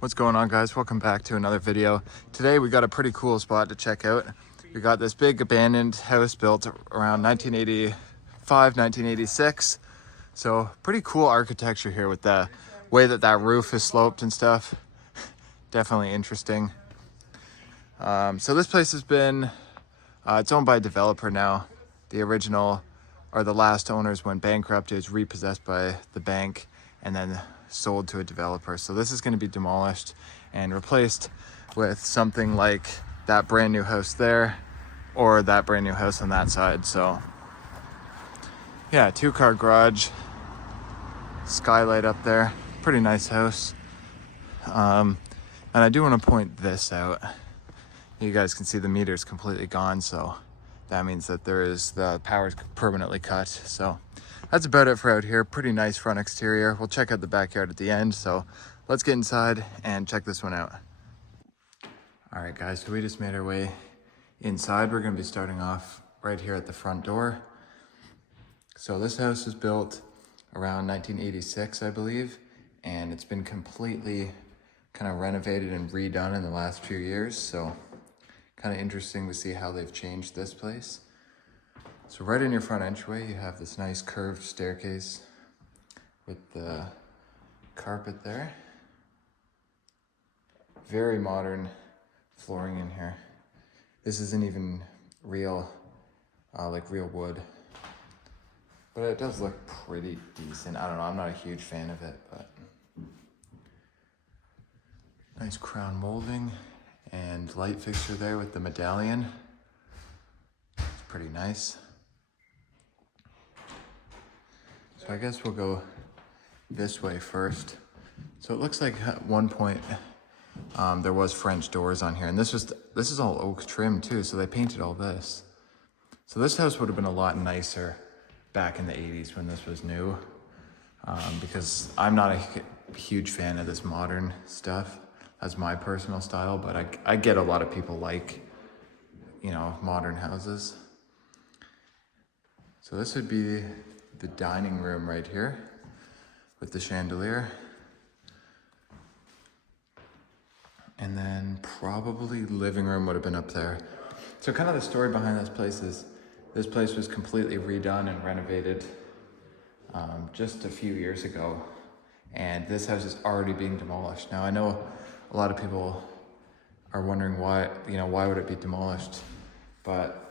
What's going on, guys? Welcome back to another video. Today we got a pretty cool spot to check out. We got this big abandoned house built around 1985, 1986. So pretty cool architecture here with the way that roof is sloped and stuff. Definitely interesting. So this place has been, it's owned by a developer now. The original, or the last owners went bankrupt. It was repossessed by the bank and then sold to a developer. So this is going to be demolished and replaced with something like that brand new house there or that brand new house on that side. So yeah, 2-car garage, skylight up there, pretty nice house. And I do want to point this out. You guys can see the meter's completely gone, so that means that the power's permanently cut. So that's about it for out here. Pretty nice front exterior. We'll check out the backyard at the end. So let's get inside and check this one out. All right, guys, so we just made our way inside. We're gonna be starting off right here at the front door. So this house was built around 1986, I believe, and it's been completely kind of renovated and redone in the last few years. So kind of interesting to see how they've changed this place. So right in your front entryway, you have this nice curved staircase with the carpet there. Very modern flooring in here. This isn't even real, like real wood, but it does look pretty decent. I don't know, I'm not a huge fan of it, but nice crown molding and light fixture there with the medallion. It's pretty nice. So I guess we'll go this way first. So it looks like at one point there was French doors on here, and this is all oak trim too, so they painted all this. So this house would have been a lot nicer back in the 80s when this was new, because I'm not a huge fan of this modern stuff. That's my personal style, but I get a lot of people like, you know, modern houses. So this would be the dining room right here with the chandelier. And then probably living room would have been up there. So kind of the story behind this place is this place was completely redone and renovated just a few years ago. And this house is already being demolished. Now I know a lot of people are wondering why would it be demolished? But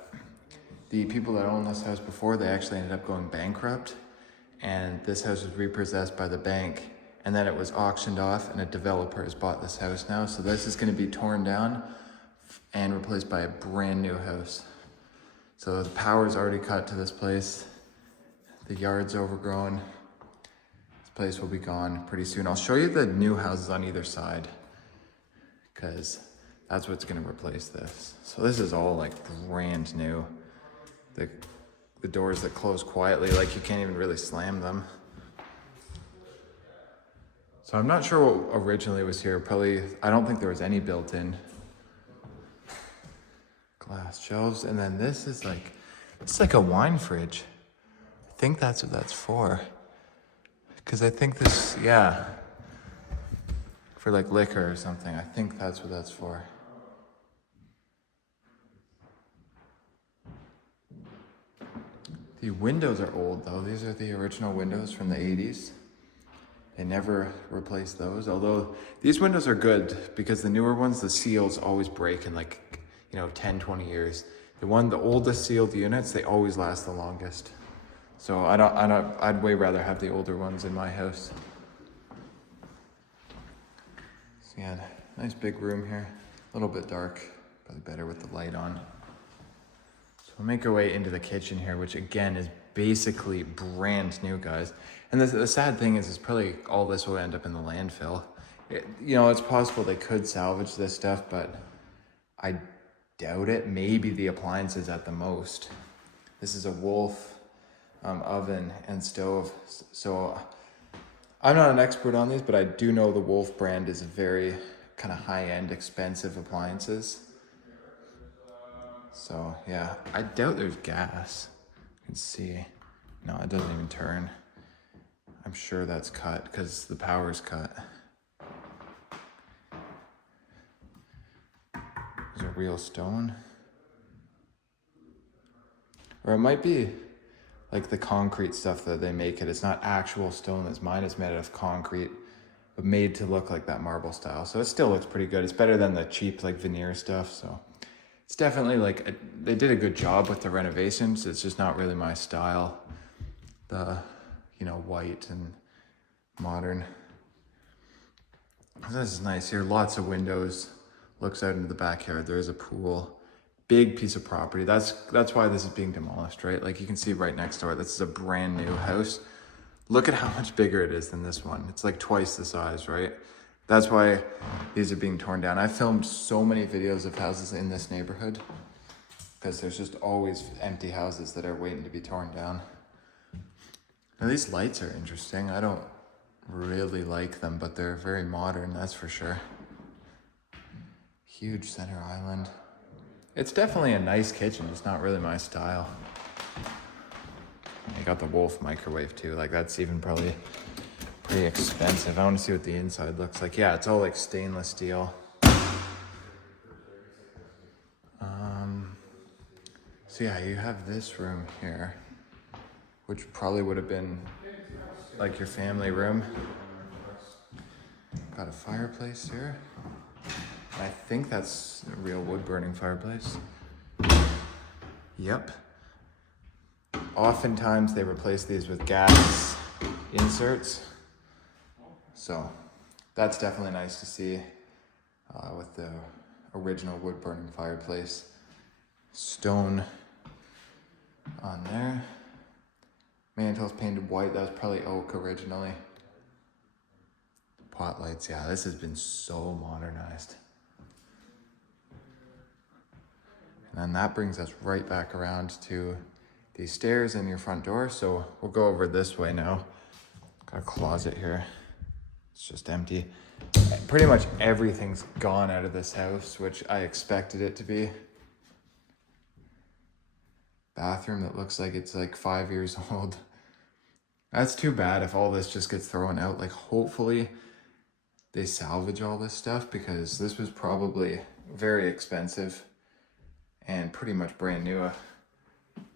the people that owned this house before, they actually ended up going bankrupt, and this house was repossessed by the bank, and then it was auctioned off, and a developer has bought this house now. So this is going to be torn down and replaced by a brand new house. So the power's already cut to this place. The yard's overgrown. This place will be gone pretty soon. I'll show you the new houses on either side, because that's what's going to replace this. So this is all like brand new. The doors that close quietly, like you can't even really slam them. So I'm not sure what originally was here. Probably, I don't think there was any built-in glass shelves. And then this is like, it's like a wine fridge. I think that's what that's for. Because I think this, yeah, for like liquor or something. I think that's what that's for. The windows are old though. These are the original windows from the 80s. They never replaced those. Although these windows are good because the newer ones, the seals always break in like, 10, 20 years. The oldest sealed units, they always last the longest. So I'd way rather have the older ones in my house. So yeah, nice big room here. A little bit dark, probably better with the light on. We'll make our way into the kitchen here, which again is basically brand new, guys. And the sad thing is probably all this will end up in the landfill. It's possible they could salvage this stuff, but I doubt it. Maybe the appliances at the most. This is a Wolf oven and stove. So I'm not an expert on these, but I do know the Wolf brand is a very kind of high-end, expensive appliances. So yeah, I doubt there's gas. You can see, no, it doesn't even turn. I'm sure that's cut because the power's cut. real stone. Or it might be like the concrete stuff that they make it. It's not actual stone. This mine is made out of concrete, but made to look like that marble style. So it still looks pretty good. It's better than the cheap like veneer stuff. So it's definitely like, they did a good job with the renovations. It's just not really my style. The, you know, white and modern. This is nice here. Lots of windows. Looks out into the backyard. There is a pool. Big piece of property. That's why this is being demolished, right? Like you can see right next door, this is a brand new house. Look at how much bigger it is than this one. It's like twice the size, right? That's why these are being torn down. I filmed so many videos of houses in this neighborhood because there's just always empty houses that are waiting to be torn down. Now these lights are interesting. I don't really like them, but they're very modern, that's for sure. Huge center island. It's definitely a nice kitchen, just not really my style. I got the Wolf microwave too, like that's even probably pretty expensive. I want to see what the inside looks like. Yeah, it's all like stainless steel. So yeah, you have this room here, which probably would have been like your family room. Got a fireplace here. I think that's a real wood burning fireplace. Yep. Oftentimes they replace these with gas inserts. So that's definitely nice to see with the original wood burning fireplace. Stone on there. Mantle's painted white. That was probably oak originally. Pot lights. Yeah, this has been so modernized. And then that brings us right back around to these stairs and your front door. So we'll go over this way now. Got a closet here. It's just empty. Pretty much everything's gone out of this house, which I expected it to be. Bathroom that looks like it's like 5 years old. That's too bad if all this just gets thrown out. Like hopefully they salvage all this stuff because this was probably very expensive and pretty much brand new.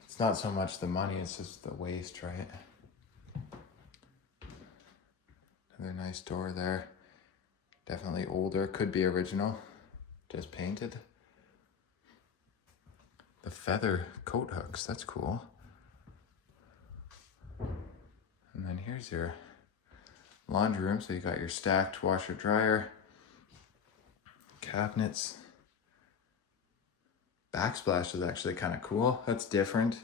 It's not so much the money, it's just the waste, right? Another nice door there. Definitely older, could be original, just painted. The feather coat hooks, that's cool. And then here's your laundry room. So you got your stacked washer dryer, cabinets. Backsplash is actually kind of cool. That's different.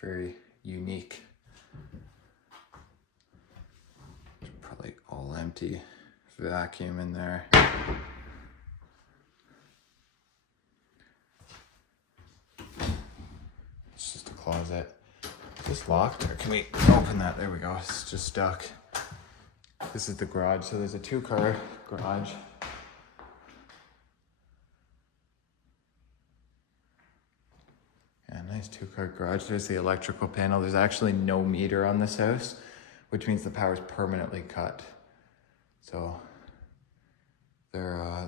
Very unique. Probably all empty. Vacuum in there. It's just a closet. Is this locked or can we open that? There we go. It's just stuck. This is the garage. So there's a 2-car garage. Yeah, nice 2-car garage. There's the electrical panel. There's actually no meter on this house, which means the power's permanently cut. So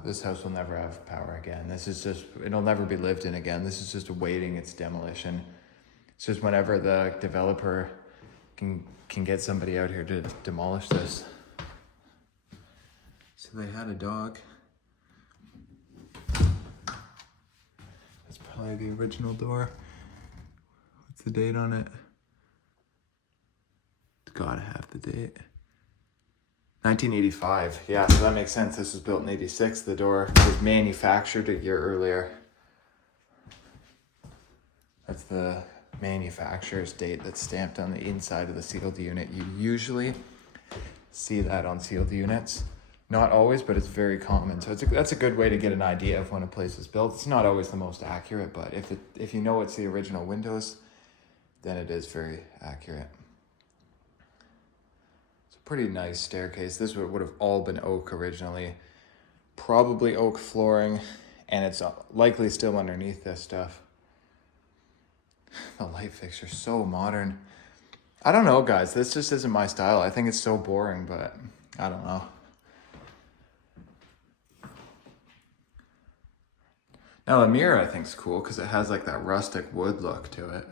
this house will never have power again. This is just, it'll never be lived in again. This is just awaiting its demolition. It's just whenever the developer can get somebody out here to demolish this. So they had a dog. That's probably the original door. What's the date on it? It's gotta have the date. 1985. Yeah, so that makes sense. This was built in 86. The door was manufactured a year earlier. That's the manufacturer's date that's stamped on the inside of the sealed unit. You usually see that on sealed units. Not always, but it's very common. So that's a good way to get an idea of when a place is built. It's not always the most accurate, but if you know it's the original windows, then it is very accurate. It's a pretty nice staircase. This would have all been oak originally. Probably oak flooring, and it's likely still underneath this stuff. The light fixture's so modern. I don't know, guys. This just isn't my style. I think it's so boring, but I don't know. Now the mirror I think is cool because it has like that rustic wood look to it.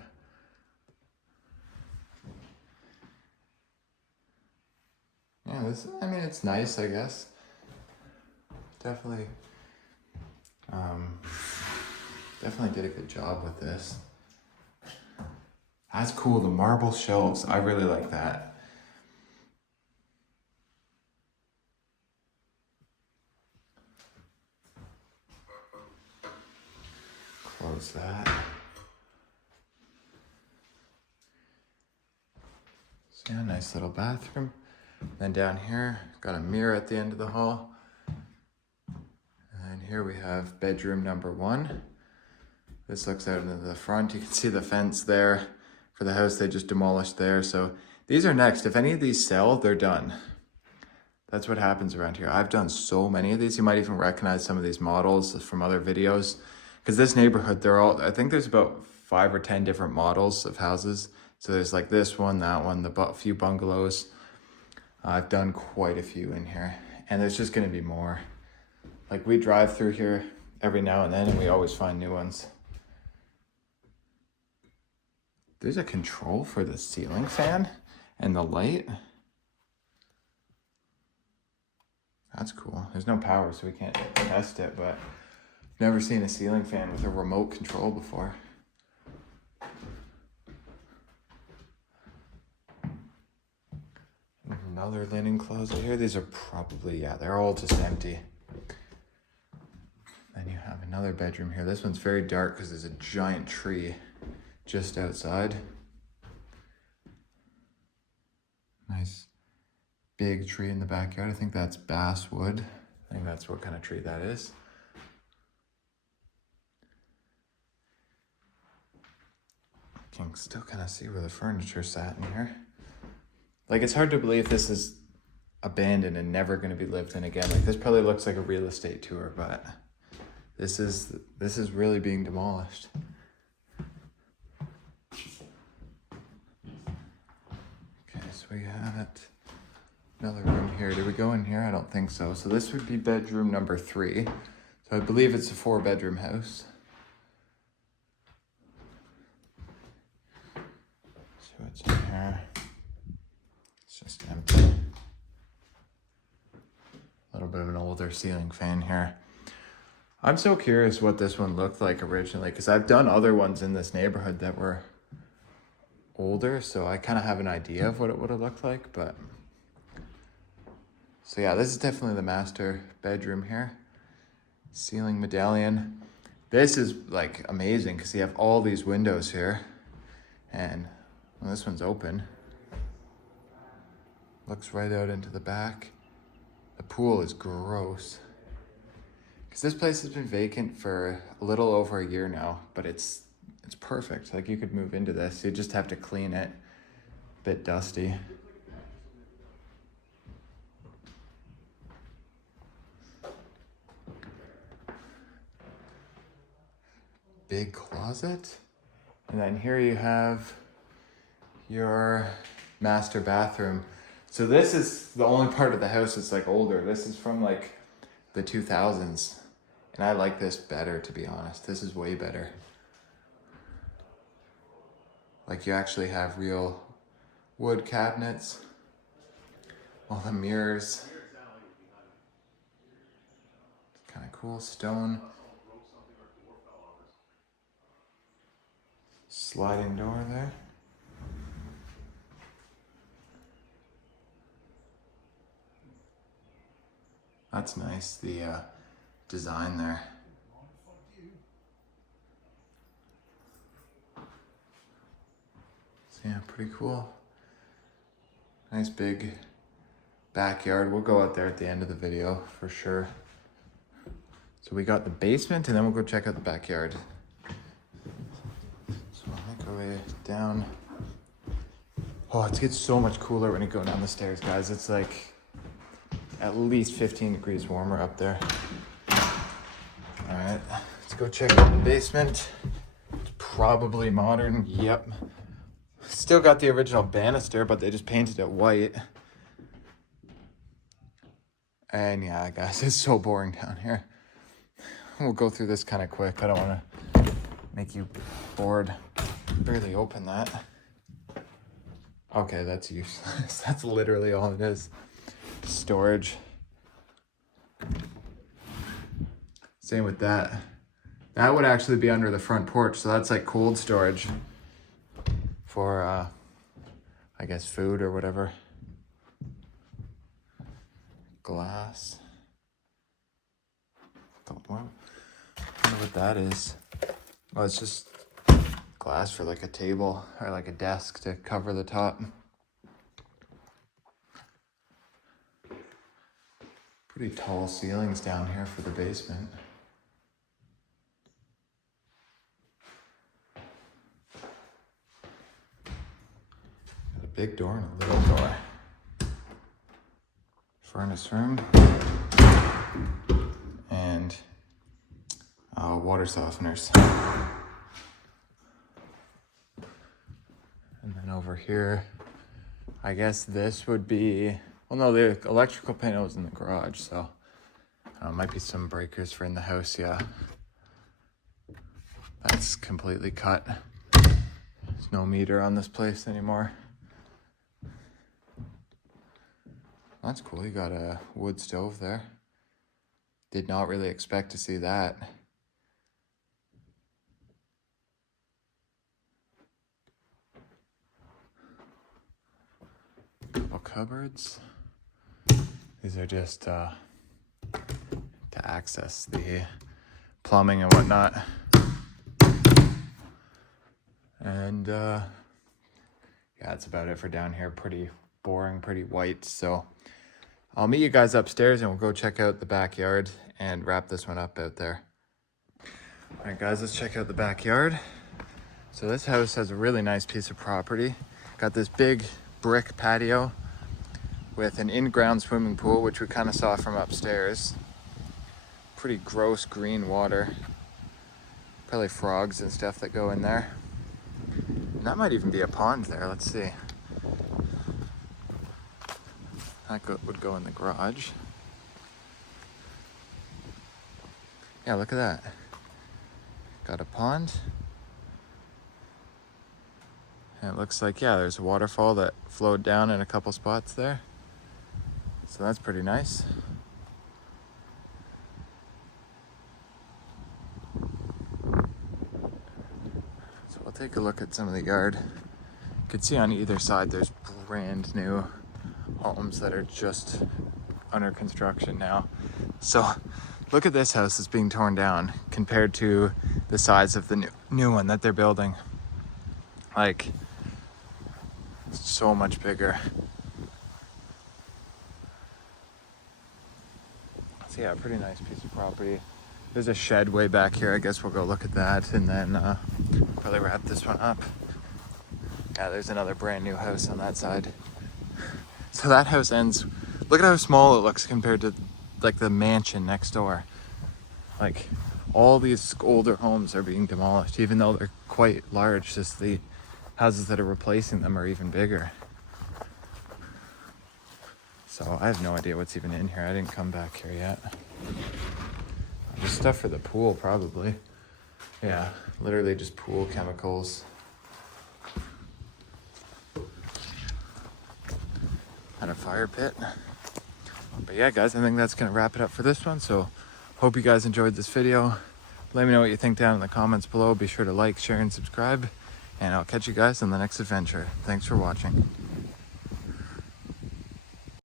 Yeah, I mean, it's nice, I guess. Definitely, definitely did a good job with this. That's cool, the marble shelves. I really like that. Close that. So yeah, nice little bathroom. Then down here, got a mirror at the end of the hall. And here we have bedroom number 1. This looks out into the front. You can see the fence there for the house they just demolished there. So these are next. If any of these sell, they're done. That's what happens around here. I've done so many of these. You might even recognize some of these models from other videos. Because this neighborhood, I think there's about 5 or 10 different models of houses. So there's like this one, that one, a few bungalows. I've done quite a few in here. And there's just gonna be more. Like we drive through here every now and then and we always find new ones. There's a control for the ceiling fan and the light. That's cool. There's no power, so we can't test it, but I've never seen a ceiling fan with a remote control before. Another linen closet here. These are probably, yeah, they're all just empty. Then you have another bedroom here. This one's very dark because there's a giant tree just outside. Nice big tree in the backyard. I think that's basswood. I think that's what kind of tree that is. You can still kind of see where the furniture sat in here. Like, it's hard to believe this is abandoned and never going to be lived in again. Like, this probably looks like a real estate tour, but this is really being demolished. Okay, so we have another room here. Did we go in here? I don't think so. So this would be bedroom number 3. So I believe it's a 4-bedroom house. So what's in here? It's just empty. A little bit of an older ceiling fan here. I'm so curious what this one looked like originally, because I've done other ones in this neighborhood that were older, so I kind of have an idea of what it would have looked like, but... So yeah, this is definitely the master bedroom here. Ceiling medallion. This is like amazing because you have all these windows here, and well, this one's open. Looks right out into the back. The pool is gross. Because this place has been vacant for a little over a year now, but it's perfect. Like, you could move into this. You just have to clean it. A bit dusty. Big closet. And then here you have your master bathroom. So this is the only part of the house that's like older. This is from like the 2000s. And I like this better, to be honest. This is way better. Like, you actually have real wood cabinets. All the mirrors. It's kind of cool. Stone. Sliding door there. That's nice, the design there. So yeah, pretty cool. Nice big backyard. We'll go out there at the end of the video for sure. So we got the basement, and then we'll go check out the backyard. So I'll make our way down. Oh, it gets so much cooler when you go down the stairs, guys. It's like at least 15 degrees warmer up there. All right, let's go check out the basement. It's probably modern. Yep. Still got the original banister, but they just painted it white. And yeah, guys, it's so boring down here. we'll go through this kind of quick. I don't want to make you bored. Barely open that. Okay, that's useless. That's literally all it is. Storage. Same with that. That would actually be under the front porch, so that's like cold storage for, I guess, food or whatever. Glass. I wonder what that is. Oh, it's just glass for like a table or like a desk to cover the top. Pretty tall ceilings down here for the basement. Got a big door and a little door. Furnace room. And water softeners. And then over here, I guess this would be, well no, the electrical panel is in the garage, so might be some breakers for in the house, yeah. That's completely cut. There's no meter on this place anymore. That's cool, you got a wood stove there. Did not really expect to see that. Couple cupboards. These are just to access the plumbing and whatnot. And yeah, that's about it for down here. Pretty boring, pretty white. So I'll meet you guys upstairs and we'll go check out the backyard and wrap this one up out there. All right, guys, let's check out the backyard. So this house has a really nice piece of property. Got this big brick patio with an in-ground swimming pool, which we kind of saw from upstairs. Pretty gross green water. Probably frogs and stuff that go in there. And that might even be a pond there, let's see. That would go in the garage. Yeah, look at that. Got a pond. And it looks like, yeah, there's a waterfall that flowed down in a couple spots there. So that's pretty nice. So we'll take a look at some of the yard. You can see on either side there's brand new homes that are just under construction now. So look at this house that's being torn down compared to the size of the new one that they're building. Like, so much bigger. So yeah, pretty nice piece of property. There's a shed way back here. I guess we'll go look at that and then probably wrap this one up. Yeah, there's another brand new house on that side. So that house ends, look at how small it looks compared to like the mansion next door. Like all these older homes are being demolished, even though they're quite large. Just the houses that are replacing them are even bigger. So I have no idea what's even in here. I didn't come back here yet. There's stuff for the pool probably. Yeah, literally just pool chemicals. And a fire pit. But yeah, guys, I think that's gonna wrap it up for this one. So hope you guys enjoyed this video. Let me know what you think down in the comments below. Be sure to like, share, and subscribe. And I'll catch you guys in the next adventure. Thanks for watching.